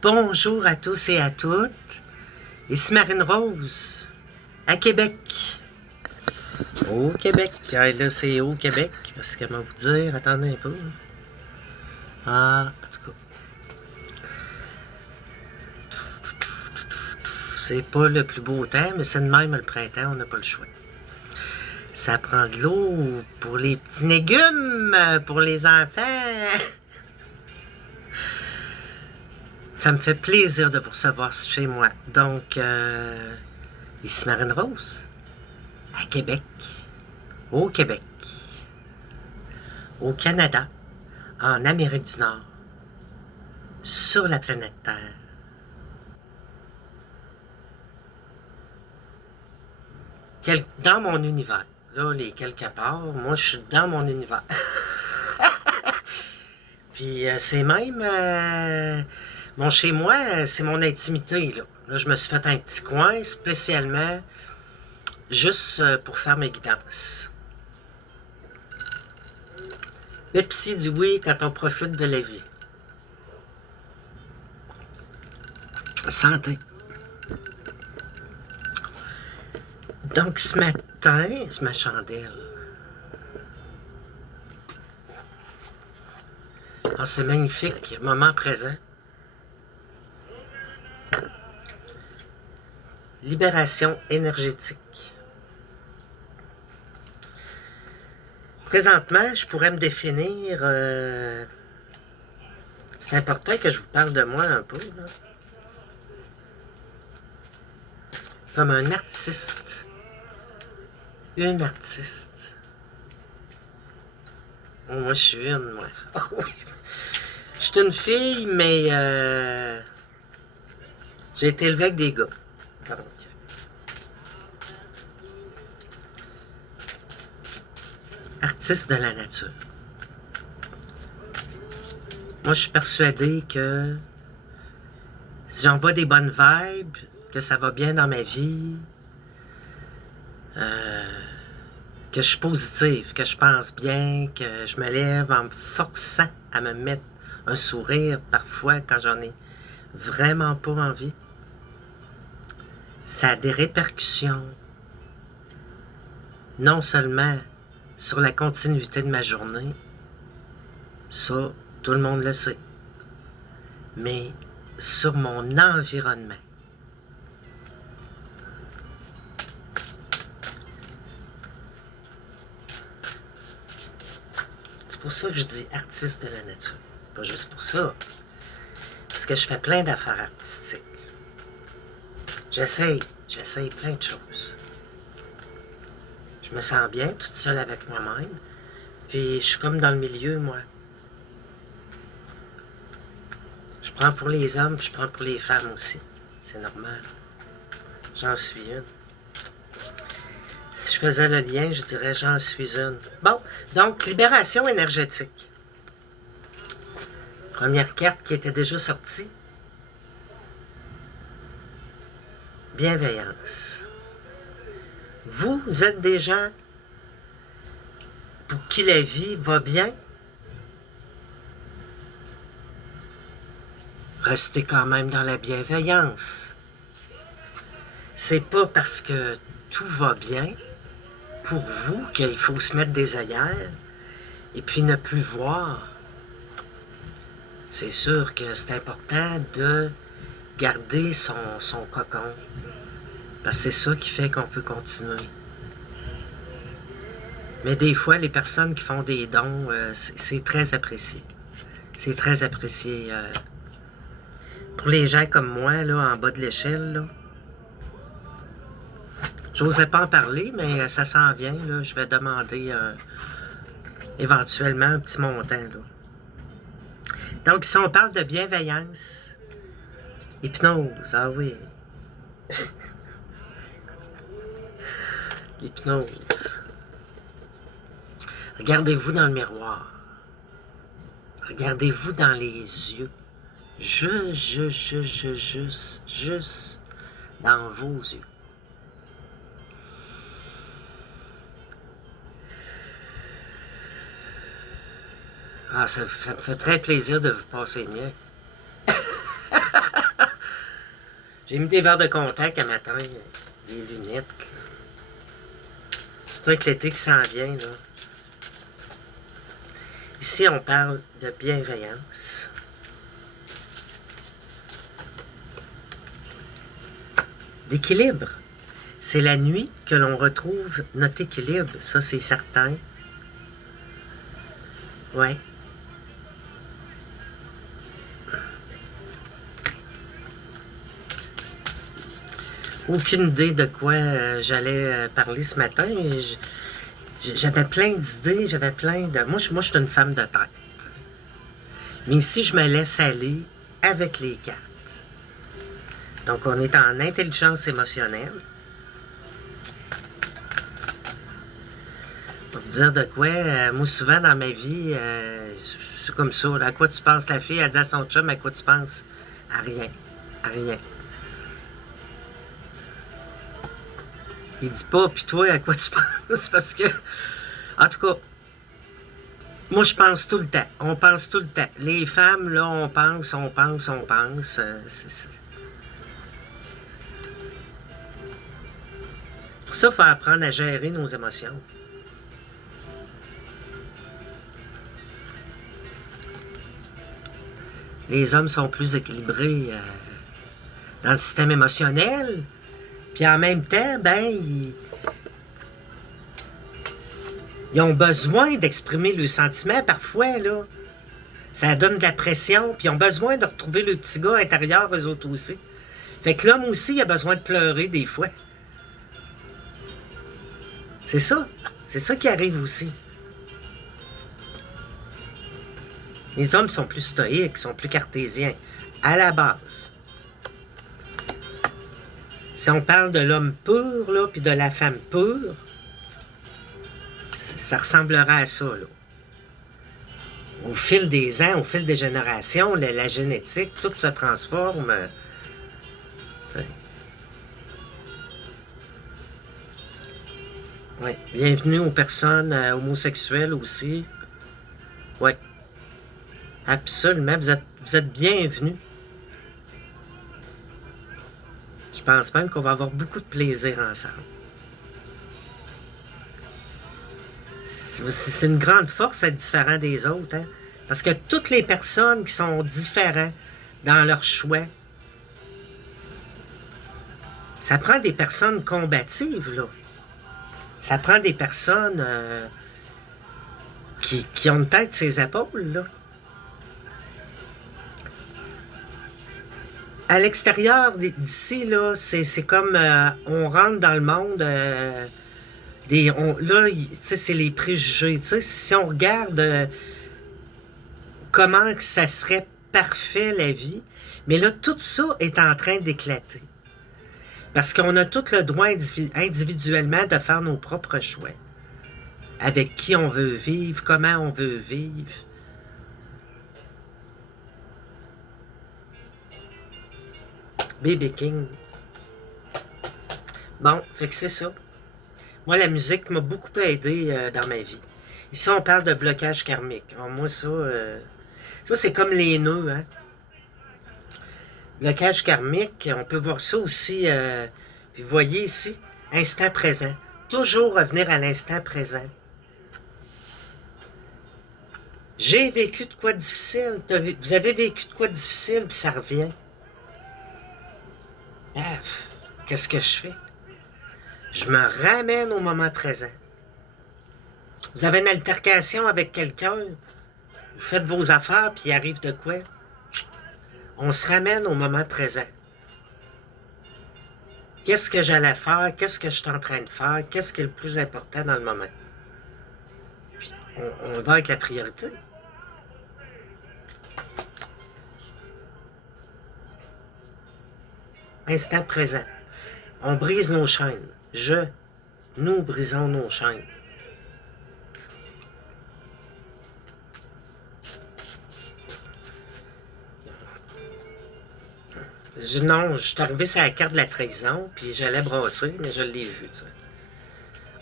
Bonjour à tous et à toutes. Ici Marine Rose, à Québec. Au Québec. Ah, là, c'est au Québec, parce que, comment vous dire, attendez un peu. Ah, en tout cas. C'est pas le plus beau temps, mais c'est de même le printemps, on n'a pas le choix. Ça prend de l'eau pour les petits légumes, pour les enfants. Ça me fait plaisir de vous recevoir chez moi. Donc, ici Marine Rose, à Québec, au Québec, au Canada, en Amérique du Nord, sur la planète Terre. Dans mon univers. Là, les quelque part, moi, je suis dans mon univers. Puis c'est même... bon, chez moi, c'est mon intimité, là. Là, je me suis fait un petit coin spécialement juste pour faire mes guidances. Le psy dit oui quand on profite de la vie. Santé. Donc, ce matin, c'est ma chandelle. Oh, c'est magnifique, moment présent. Libération énergétique. Présentement, je pourrais me définir... c'est important que je vous parle de moi un peu, là. Comme un artiste. Une artiste. Oh, moi, je suis une, moi. Oh, oui. Je suis une fille, mais j'ai été élevée avec des gars. Donc, artiste de la nature. Moi, je suis persuadée que si j'envoie des bonnes vibes, que ça va bien dans ma vie, que je suis positive, que je pense bien, que je me lève en me forçant à me mettre un sourire parfois quand j'en ai vraiment pas envie, ça a des répercussions non seulement sur la continuité de ma journée, ça, tout le monde le sait, mais sur mon environnement. C'est pour ça que je dis artiste de la nature. Pas juste pour ça. Parce que je fais plein d'affaires artistiques. J'essaye plein de choses. Je me sens bien toute seule avec moi-même. Puis je suis comme dans le milieu, moi. Je prends pour les hommes, puis je prends pour les femmes aussi. C'est normal. J'en suis une. Si je faisais le lien, je dirais j'en suis une. Bon, donc libération énergétique. Première carte qui était déjà sortie. Bienveillance. Vous êtes des gens pour qui la vie va bien. Restez quand même dans la bienveillance. C'est pas parce que tout va bien pour vous qu'il faut se mettre des œillères et puis ne plus voir. C'est sûr que c'est important de garder son cocon. Parce que c'est ça qui fait qu'on peut continuer. Mais des fois, les personnes qui font des dons, c'est très apprécié. C'est très apprécié. Pour les gens comme moi, là, en bas de l'échelle, là, j'osais pas en parler, mais ça s'en vient, là. Je vais demander éventuellement un petit montant, là. Donc, si on parle de bienveillance, hypnose, ah oui. L'hypnose. Regardez-vous dans le miroir. Regardez-vous dans les yeux. Juste dans vos yeux. Ah, ça me fait très plaisir de vous passer mieux. J'ai mis des verres de contact un matin, des lunettes. C'est avec l'été qui s'en vient, là. Ici, on parle de bienveillance. D'équilibre. C'est la nuit que l'on retrouve notre équilibre, ça c'est certain. Ouais. Aucune idée de quoi j'allais parler ce matin. J'avais plein d'idées, j'avais plein de... Moi, je suis une femme de tête. Mais ici, je me laisse aller avec les cartes. Donc, on est en intelligence émotionnelle. Pour vous dire de quoi, moi, souvent dans ma vie, c'est comme ça. Là, à quoi tu penses, la fille? Elle dit à son chum, à quoi tu penses? À rien. À rien. Il dit pas, puis toi, à quoi tu penses? Parce que, en tout cas, moi, je pense tout le temps. On pense tout le temps. Les femmes, là, on pense. Pour ça, il faut apprendre à gérer nos émotions. Les hommes sont plus équilibrés dans le système émotionnel. Puis en même temps, ben, ils ont besoin d'exprimer leurs sentiments parfois, là. Ça donne de la pression, puis ils ont besoin de retrouver le petit gars intérieur, eux autres aussi. Fait que l'homme aussi, il a besoin de pleurer des fois. C'est ça. C'est ça qui arrive aussi. Les hommes sont plus stoïques, sont plus cartésiens, à la base. Si on parle de l'homme pur, là, puis de la femme pure, ça ressemblera à ça, là. Au fil des ans, au fil des générations, la génétique, tout se transforme. Ouais. Bienvenue aux personnes homosexuelles aussi. Oui. Absolument. Vous êtes bienvenus. Je pense même qu'on va avoir beaucoup de plaisir ensemble. C'est une grande force d'être différent des autres, hein? Parce que toutes les personnes qui sont différentes dans leur choix, ça prend des personnes combatives, là. Ça prend des personnes qui ont une tête sur les épaules, là. À l'extérieur d'ici, là, c'est comme on rentre dans le monde là, c'est les préjugés. Si on regarde comment que ça serait parfait la vie, mais là, tout ça est en train d'éclater. Parce qu'on a tout le droit individuellement de faire nos propres choix. Avec qui on veut vivre, comment on veut vivre. Baby King. Bon, fait que c'est ça. Moi, la musique m'a beaucoup aidé dans ma vie. Ici, on parle de blocage karmique. Alors, moi, ça c'est comme les nœuds, hein. Blocage karmique, on peut voir ça aussi. Puis vous voyez ici, instant présent. Toujours revenir à l'instant présent. J'ai vécu de quoi de difficile. Vous avez vécu de quoi de difficile, puis ça revient. Paf, qu'est-ce que je fais? Je me ramène au moment présent. Vous avez une altercation avec quelqu'un, vous faites vos affaires, puis il arrive de quoi? On se ramène au moment présent. Qu'est-ce que j'allais faire? Qu'est-ce que je suis en train de faire? Qu'est-ce qui est le plus important dans le moment? Puis on va avec la priorité. Instant présent. On brise nos chaînes. Nous brisons nos chaînes. Non, je suis arrivé sur la carte de la trahison, puis j'allais brasser, mais je l'ai vu, tu sais.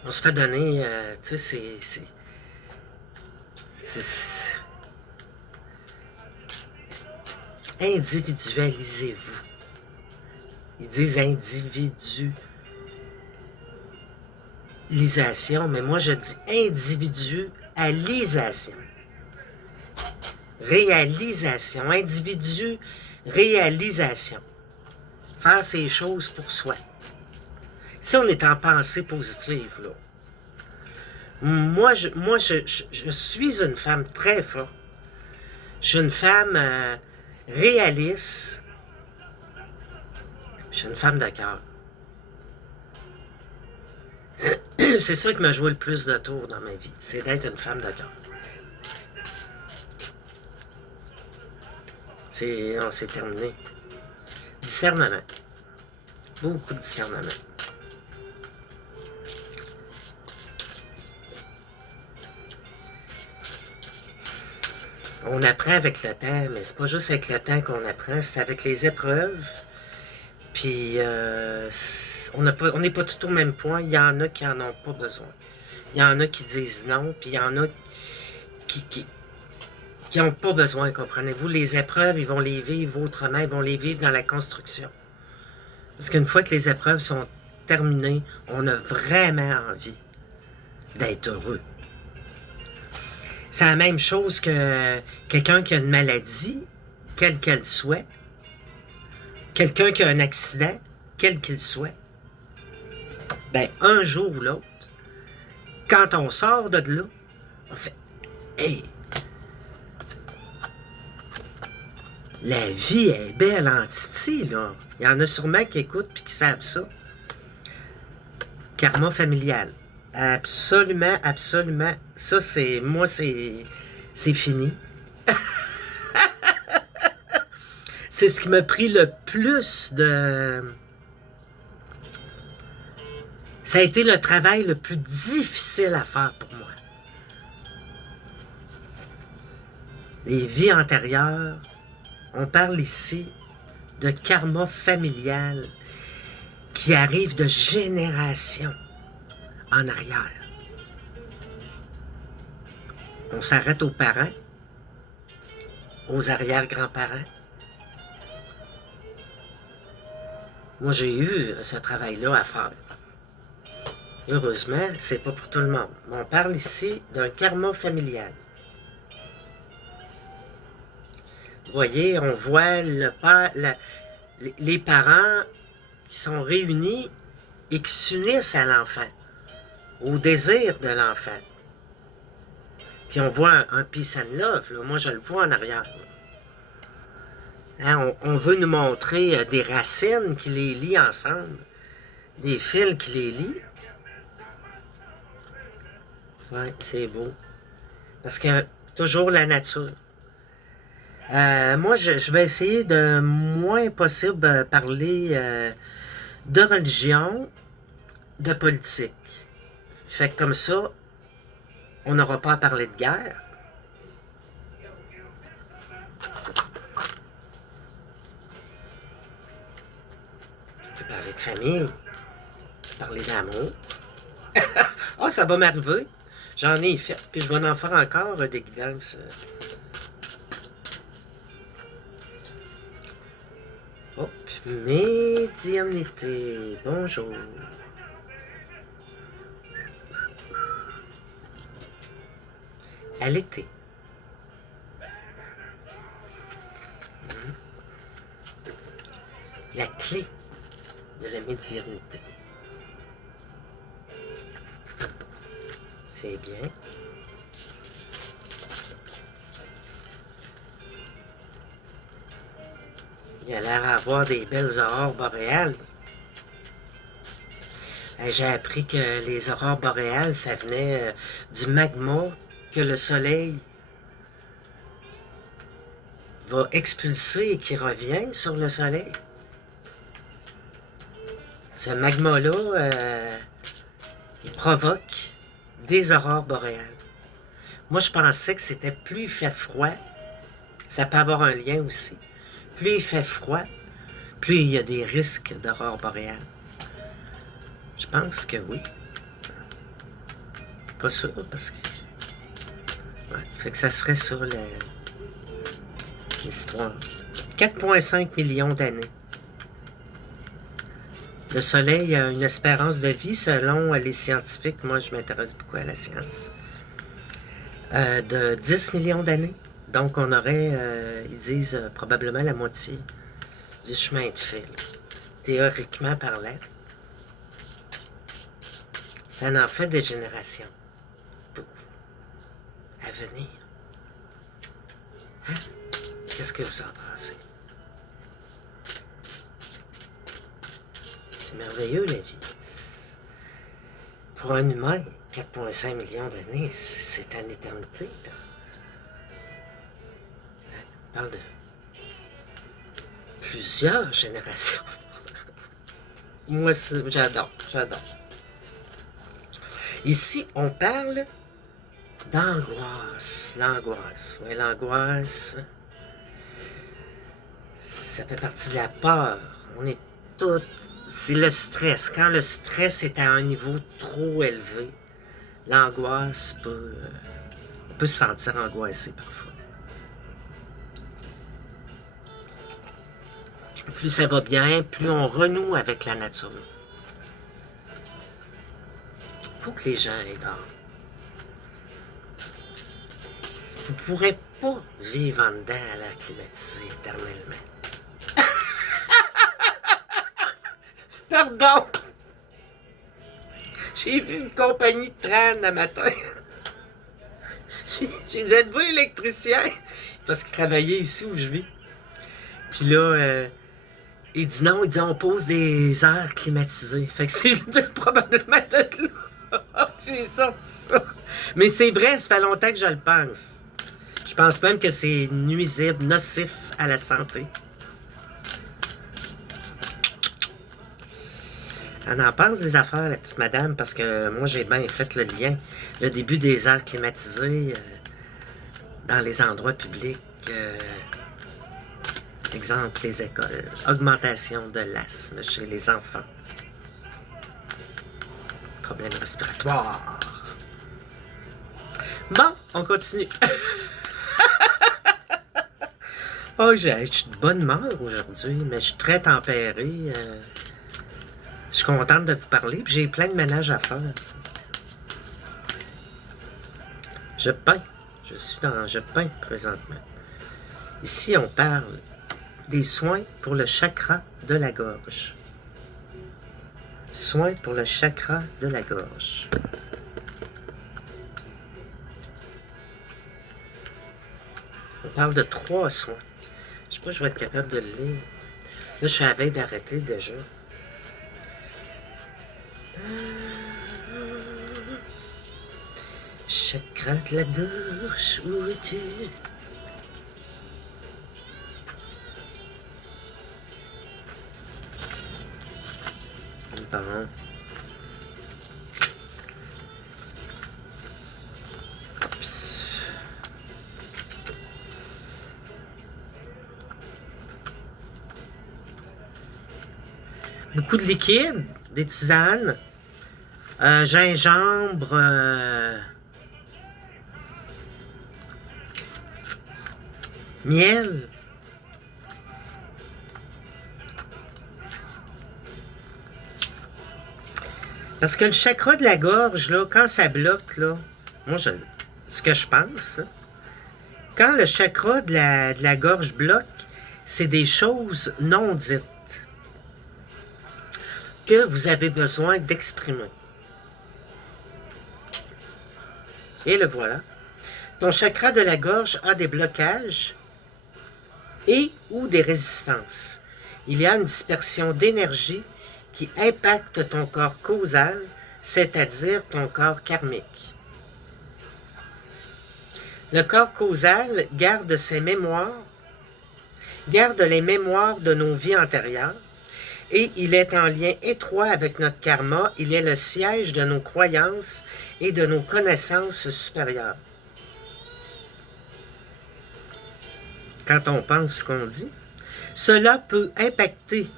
On se fait donner, tu sais, Individualisez-vous. Ils disent individualisation, mais moi je dis individualisation. Réalisation, individu, réalisation. Faire ces choses pour soi. Si on est en pensée positive, là, moi, je suis une femme très forte. Je suis une femme réaliste. Je suis une femme de cœur. C'est ça qui m'a joué le plus de tours dans ma vie. C'est d'être une femme de cœur. C'est terminé. Discernement. Beaucoup de discernement. On apprend avec le temps, mais c'est pas juste avec le temps qu'on apprend, c'est avec les épreuves. Puis, on n'est pas tout au même point. Il y en a qui n'en ont pas besoin. Il y en a qui disent non, puis il y en a qui n'ont pas besoin, comprenez-vous. Les épreuves, ils vont les vivre autrement, ils vont les vivre dans la construction. Parce qu'une fois que les épreuves sont terminées, on a vraiment envie d'être heureux. C'est la même chose que quelqu'un qui a une maladie, quelle qu'elle soit, quelqu'un qui a un accident, quel qu'il soit. Ben, un jour ou l'autre, quand on sort de là, on fait « Hey, la vie est belle en titi, là. » Il y en a sûrement qui écoutent et qui savent ça. Karma familial. Absolument, absolument. Ça, c'est... Moi, c'est fini. C'est ce qui m'a pris le plus de... Ça a été le travail le plus difficile à faire pour moi. Les vies antérieures, on parle ici de karma familial qui arrive de génération en arrière. On s'arrête aux parents, aux arrière-grands-parents. Moi, j'ai eu ce travail-là à faire. Heureusement, c'est pas pour tout le monde. On parle ici d'un karma familial. Vous voyez, on voit le père, les parents qui sont réunis et qui s'unissent à l'enfant, au désir de l'enfant. Puis on voit un peace and love, là. Moi je le vois en arrière. Hein, on veut nous montrer des racines qui les lient ensemble, des fils qui les lient. Ouais, c'est beau. Parce que toujours la nature. Moi, je vais essayer de moins possible parler de religion, de politique. Fait que comme ça, on n'aura pas à parler de guerre. On peut parler de famille, parler d'amour. Ah, ça va m'arriver. J'en ai fait, puis je vais en faire encore des guidances. Hop, médiumnité, bonjour. À l'été. La clé de la médiumnité. C'est bien. Il a l'air d'avoir des belles aurores boréales. J'ai appris que les aurores boréales, ça venait du magma que le soleil va expulser et qui revient sur le soleil. Ce magma-là, il provoque des aurores boréales. Moi, je pensais que c'était plus il fait froid. Ça peut avoir un lien aussi. Plus il fait froid, plus il y a des risques d'aurore boréale. Je pense que oui. Pas sûr, parce que... Ouais, fait que ça serait ça l'histoire. 4,5 millions d'années. Le Soleil a une espérance de vie, selon les scientifiques, moi je m'intéresse beaucoup à la science, de 10 millions d'années. Donc on aurait, ils disent, probablement la moitié du chemin de fait, théoriquement parlant. Ça en fait des générations. Beaucoup. À venir. Hein? Qu'est-ce que vous en pensez? C'est merveilleux, la vie. Pour un humain, 4,5 millions d'années, c'est une éternité. On parle de plusieurs générations. Moi, j'adore. Ici, on parle d'angoisse. L'angoisse. Oui, l'angoisse, ça fait partie de la peur. On est tous... C'est le stress. Quand le stress est à un niveau trop élevé, l'angoisse peut... on peut se sentir angoissé parfois. Plus ça va bien, plus on renoue avec la nature. Il faut que les gens aient dehors. Vous ne pourrez pas vivre en dedans à l'air climatisé éternellement. Pardon! J'ai vu une compagnie de train le matin. J'ai dit, êtes-vous électricien? Parce qu'il travaillait ici où je vis. Puis là, il dit non, il dit on pose des airs climatisés. Fait que c'est probablement de là. J'ai sorti ça. Mais c'est vrai, ça fait longtemps que je le pense. Je pense même que c'est nuisible, nocif à la santé. On en pense des affaires, la petite madame, parce que moi, j'ai bien fait le lien. Le début des airs climatisés dans les endroits publics, exemple, les écoles. Augmentation de l'asthme chez les enfants. Problèmes respiratoires. Bon, on continue. Oh, je suis de bonne humeur aujourd'hui, mais je suis très tempéré. Je suis contente de vous parler, puis j'ai plein de ménage à faire. Je peins. Je peins présentement. Ici, on parle des soins pour le chakra de la gorge. Soins pour le chakra de la gorge. On parle de 3 soins. Je sais pas si je vais être capable de le lire. Là, je suis à la veille d'arrêter déjà. Chakra de la gorge, où es-tu? Bon. Oups. Beaucoup de liquide, des tisanes, gingembre, miel. Parce que le chakra de la gorge, là, quand ça bloque, là, moi, ce que je pense, hein, quand le chakra de la gorge bloque, c'est des choses non dites que vous avez besoin d'exprimer. Et le voilà. Ton chakra de la gorge a des blocages et ou des résistances. Il y a une dispersion d'énergie qui impacte ton corps causal, c'est-à-dire ton corps karmique. Le corps causal garde ses mémoires, garde les mémoires de nos vies antérieures, et il est en lien étroit avec notre karma. Il est le siège de nos croyances et de nos connaissances supérieures. Quand on pense ce qu'on dit, cela peut impacter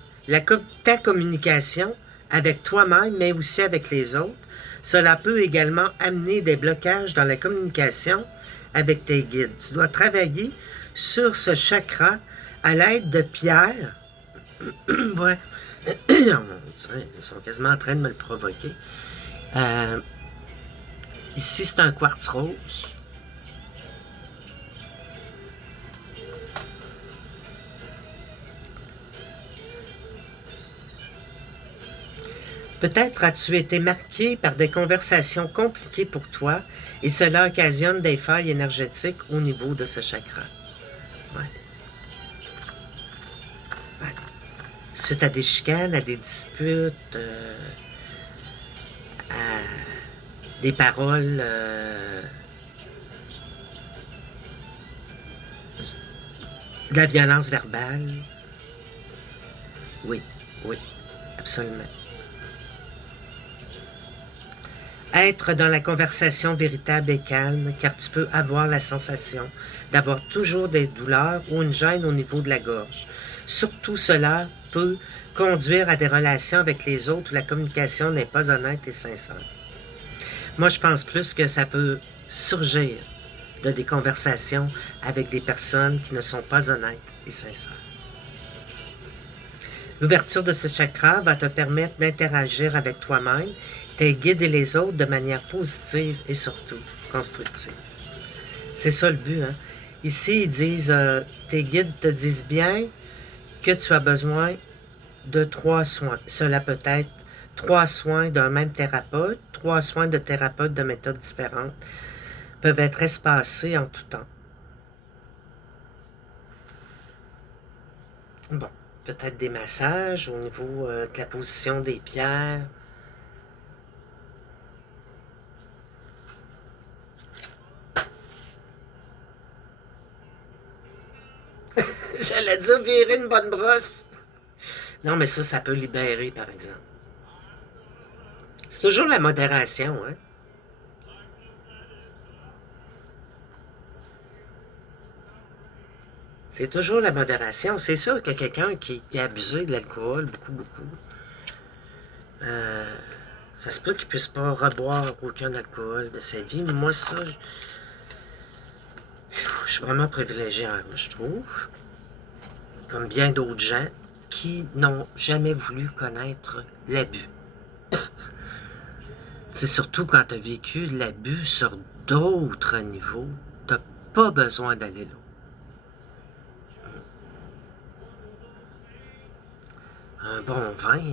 ta communication avec toi-même, mais aussi avec les autres. Cela peut également amener des blocages dans la communication avec tes guides. Tu dois travailler sur ce chakra à l'aide de pierres, ouais, ils sont quasiment en train de me le provoquer. Ici, c'est un quartz rose. Peut-être as-tu été marqué par des conversations compliquées pour toi et cela occasionne des failles énergétiques au niveau de ce chakra. Ouais. Ouais. Suite à des chicanes, à des disputes, à des paroles de la violence verbale. Oui, oui, absolument. Être dans la conversation véritable et calme, car tu peux avoir la sensation d'avoir toujours des douleurs ou une gêne au niveau de la gorge. Surtout cela peut conduire à des relations avec les autres où la communication n'est pas honnête et sincère. Moi, je pense plus que ça peut surgir de des conversations avec des personnes qui ne sont pas honnêtes et sincères. L'ouverture de ce chakra va te permettre d'interagir avec toi-même, tes guides et les autres de manière positive et surtout constructive. C'est ça le but, hein? Ici, ils disent, tes guides te disent bien que tu as besoin de 3 soins. Cela peut être 3 soins d'un même thérapeute, 3 soins de thérapeutes de méthodes différentes, peuvent être espacés en tout temps. Bon, peut-être des massages au niveau de la position des pierres. J'allais dire virer une bonne brosse. Non, mais ça peut libérer, par exemple. C'est toujours la modération, hein? C'est toujours la modération. C'est sûr que quelqu'un qui a abusé de l'alcool, beaucoup, ça se peut qu'il puisse pas reboire aucun alcool de sa vie. Mais moi, ça, je suis vraiment privilégié, hein, je trouve. Comme bien d'autres gens qui n'ont jamais voulu connaître l'abus. C'est surtout quand tu as vécu l'abus sur d'autres niveaux, tu n'as pas besoin d'aller là. Un bon vin,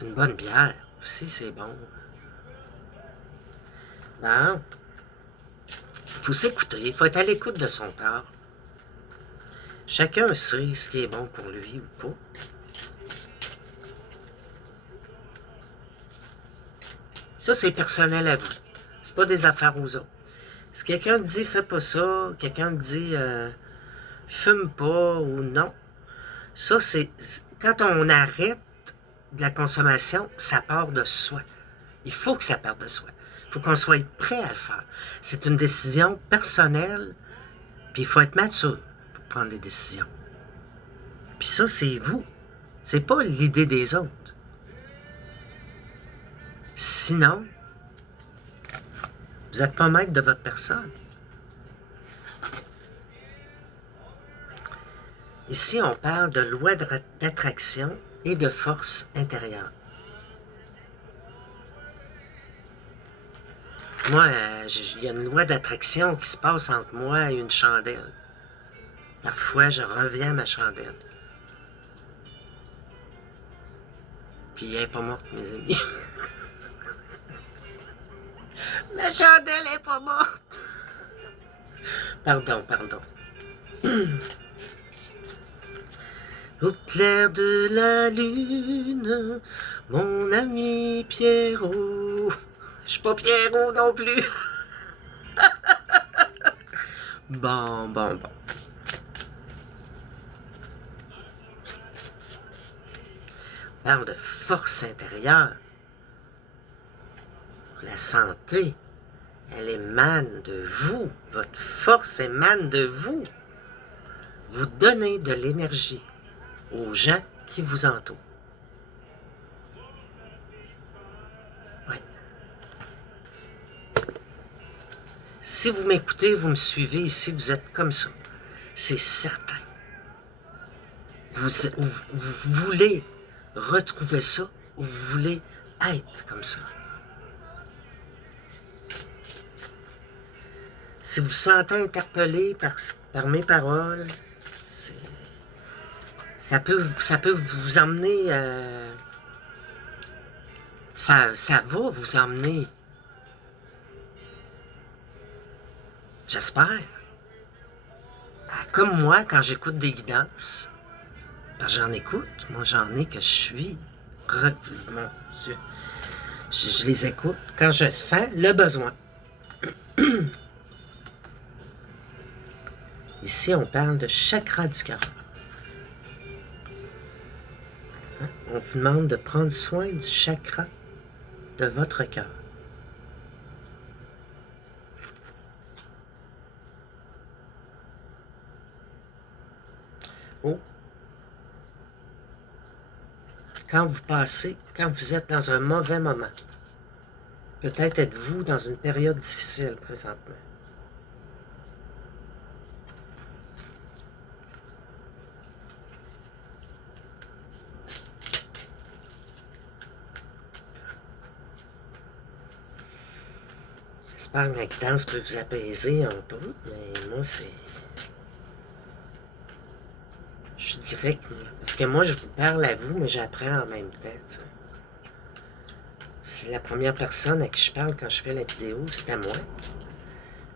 une bonne bière aussi, c'est bon. Bon, il faut s'écouter, il faut être à l'écoute de son corps. Chacun sait ce qui est bon pour lui ou pas. Ça, c'est personnel à vous. C'est pas des affaires aux autres. Si quelqu'un dit fais pas ça, quelqu'un dit fume pas ou non, ça c'est quand on arrête de la consommation, ça part de soi. Il faut que ça parte de soi. Il faut qu'on soit prêt à le faire. C'est une décision personnelle, puis il faut être mature pour prendre des décisions. Puis ça, c'est vous. C'est pas l'idée des autres. Sinon, vous n'êtes pas maître de votre personne. Ici, on parle de loi d'attraction et de force intérieure. Moi, il y a une loi d'attraction qui se passe entre moi et une chandelle. Parfois, je reviens à ma chandelle. Puis elle n'est pas morte, mes amis. Ma chandelle est pas morte. Pardon. Au clair de la lune, mon ami Pierrot. Je suis pas Pierrot non plus. Bon. On parle de force intérieure. La santé, elle émane de vous. Votre force émane de vous. Vous donnez de l'énergie aux gens qui vous entourent. Ouais. Si vous m'écoutez, vous me suivez ici, vous êtes comme ça. c'est certain. Vous voulez retrouver ça, ou vous voulez être comme ça. Si vous vous sentez interpellé par mes paroles, ça peut vous emmener... ça va vous emmener, j'espère, comme moi quand j'écoute des guidances, parce que j'en écoute, moi j'en ai que je suis mon Dieu, je les écoute quand je sens le besoin. Ici, on parle de chakra du cœur. On vous demande de prendre soin du chakra de votre cœur. Oh. Quand vous êtes dans un mauvais moment, peut-être êtes-vous dans une période difficile présentement. J'espère que ma guidance peut vous apaiser un peu, mais moi, je suis direct, parce que moi, je vous parle à vous, mais j'apprends en même temps. C'est la première personne à qui je parle quand je fais la vidéo, c'est à moi.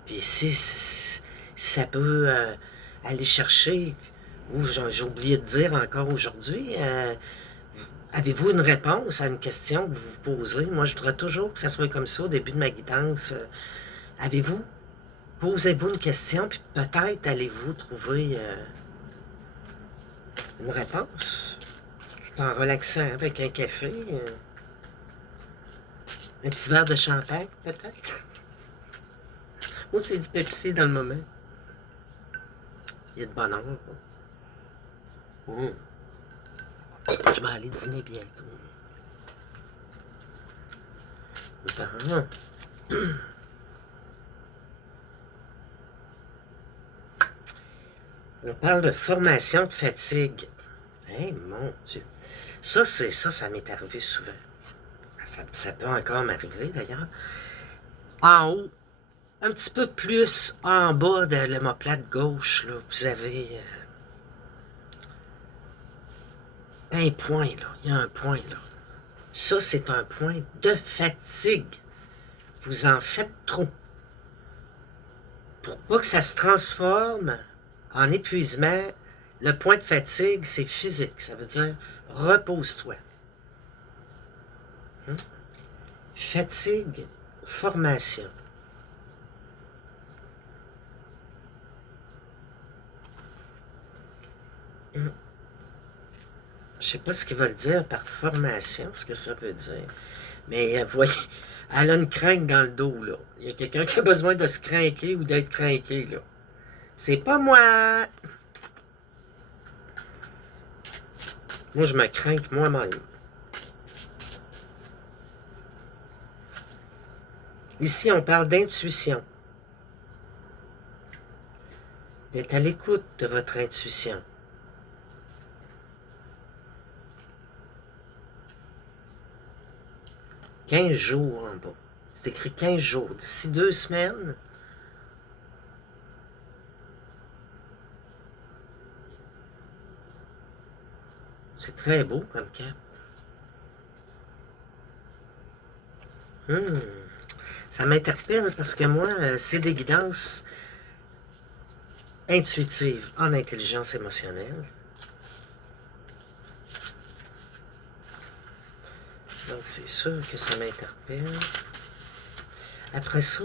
Puis si ça peut aller chercher, ou j'ai oublié de dire encore aujourd'hui, avez-vous une réponse à une question que vous vous posez? Moi, je voudrais toujours que ça soit comme ça au début de ma guidance. Posez-vous une question, puis peut-être allez-vous trouver une réponse. Tout en relaxant avec un café, un petit verre de champagne, peut-être. Moi, c'est du Pepsi dans le moment. Il y a de bonheur. Je vais aller dîner bientôt. Bon. On parle de formation de fatigue. Hey, mon Dieu. Ça m'est arrivé souvent. Ça peut encore m'arriver, d'ailleurs. En haut, un petit peu plus en bas de l'omoplate gauche, là, vous avez un point, là. Il y a un point, là. Ça, c'est un point de fatigue. Vous en faites trop. Pour pas que ça se transforme en épuisement, le point de fatigue, c'est physique. Ça veut dire repose-toi. Fatigue, formation. Je sais pas ce qu'ils veulent dire par formation, ce que ça veut dire. Mais voyez, elle a une crainte dans le dos, là. Il y a quelqu'un qui a besoin de se craquer ou d'être craqué, là. C'est pas moi! Moi, je me craque moi-même. Ici, on parle d'intuition. D'être à l'écoute de votre intuition. « 15 jours en bas. » C'est écrit 15 jours. D'ici 2 semaines, c'est très beau comme carte. Ça m'interpelle parce que moi, c'est des guidances intuitives en intelligence émotionnelle. Donc, c'est sûr que ça m'interpelle. Après ça,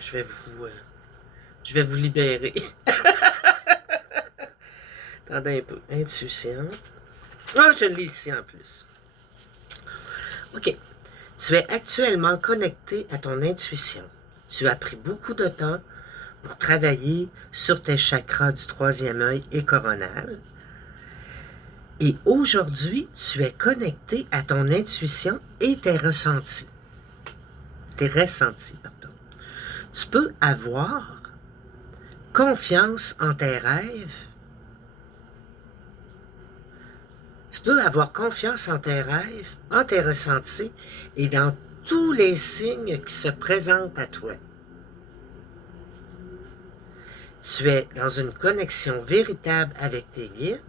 je vais vous libérer. Attendez un peu. Intuition. Ah, je l'ai ici en plus. OK. Tu es actuellement connecté à ton intuition. Tu as pris beaucoup de temps pour travailler sur tes chakras du 3e œil et coronal. Et aujourd'hui, tu es connecté à ton intuition et tes ressentis. Tu peux avoir confiance en tes rêves. Tu peux avoir confiance en tes rêves, en tes ressentis et dans tous les signes qui se présentent à toi. Tu es dans une connexion véritable avec tes guides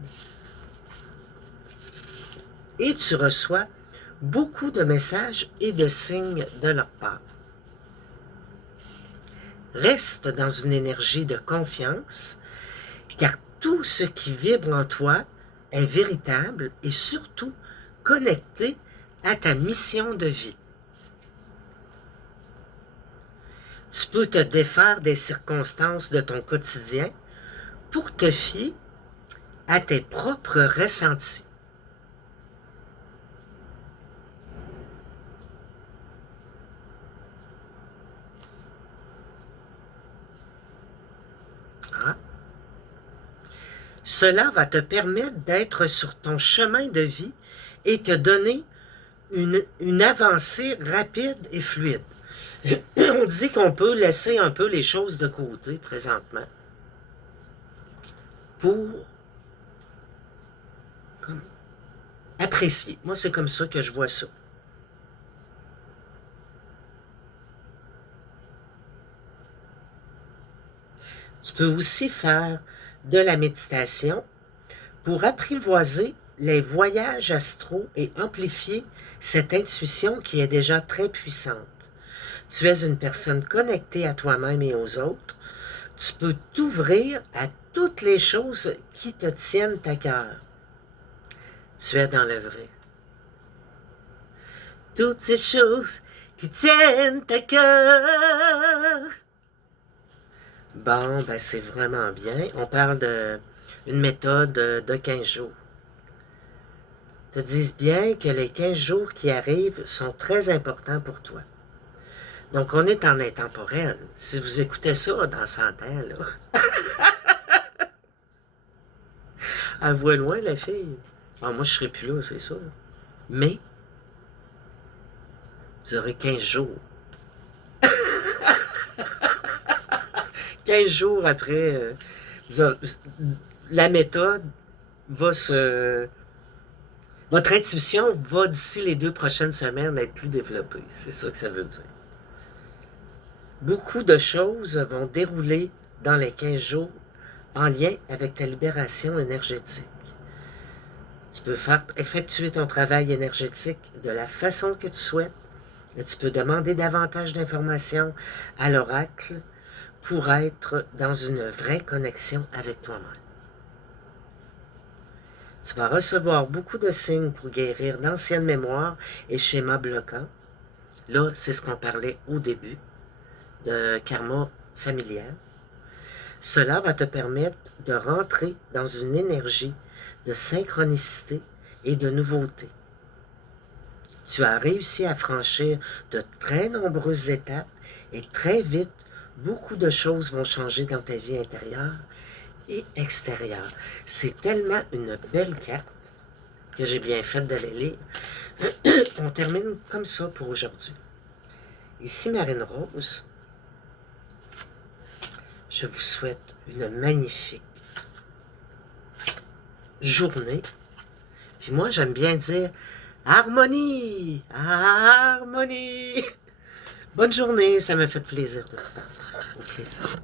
et tu reçois beaucoup de messages et de signes de leur part. Reste dans une énergie de confiance, car tout ce qui vibre en toi est véritable et surtout connecté à ta mission de vie. Tu peux te défaire des circonstances de ton quotidien pour te fier à tes propres ressentis. Ah. Cela va te permettre d'être sur ton chemin de vie et te donner une avancée rapide et fluide. On dit qu'on peut laisser un peu les choses de côté présentement pour apprécier. Moi, c'est comme ça que je vois ça. Tu peux aussi faire de la méditation pour apprivoiser les voyages astraux et amplifier cette intuition qui est déjà très puissante. Tu es une personne connectée à toi-même et aux autres. Tu peux t'ouvrir à toutes les choses qui te tiennent à cœur. Tu es dans le vrai. Toutes ces choses qui tiennent à cœur. Bon, ben c'est vraiment bien. On parle d'une méthode de 15 jours. Te disent bien que les 15 jours qui arrivent sont très importants pour toi. Donc, on est en intemporel. Si vous écoutez ça dans 100 ans, là. Elle voit loin, la fille. Ah, moi, je serai plus là, c'est sûr. Mais, vous aurez 15 jours. 15 jours après, la méthode va se... Votre intuition va, d'ici les 2 prochaines semaines, être plus développée. C'est ça que ça veut dire. Beaucoup de choses vont dérouler dans les 15 jours en lien avec ta libération énergétique. Tu peux effectuer ton travail énergétique de la façon que tu souhaites. Et tu peux demander davantage d'informations à l'oracle pour être dans une vraie connexion avec toi-même. Tu vas recevoir beaucoup de signes pour guérir d'anciennes mémoires et schémas bloquants. Là, c'est ce qu'on parlait au début de karma familial. Cela va te permettre de rentrer dans une énergie de synchronicité et de nouveauté. Tu as réussi à franchir de très nombreuses étapes et très vite, beaucoup de choses vont changer dans ta vie intérieure et extérieure. C'est tellement une belle carte que j'ai bien fait d'aller lire. On termine comme ça pour aujourd'hui. Ici Marine Rose. Je vous souhaite une magnifique journée. Puis moi, j'aime bien dire harmonie, harmonie. Bonne journée, ça m'a fait plaisir de vous parler. Au plaisir.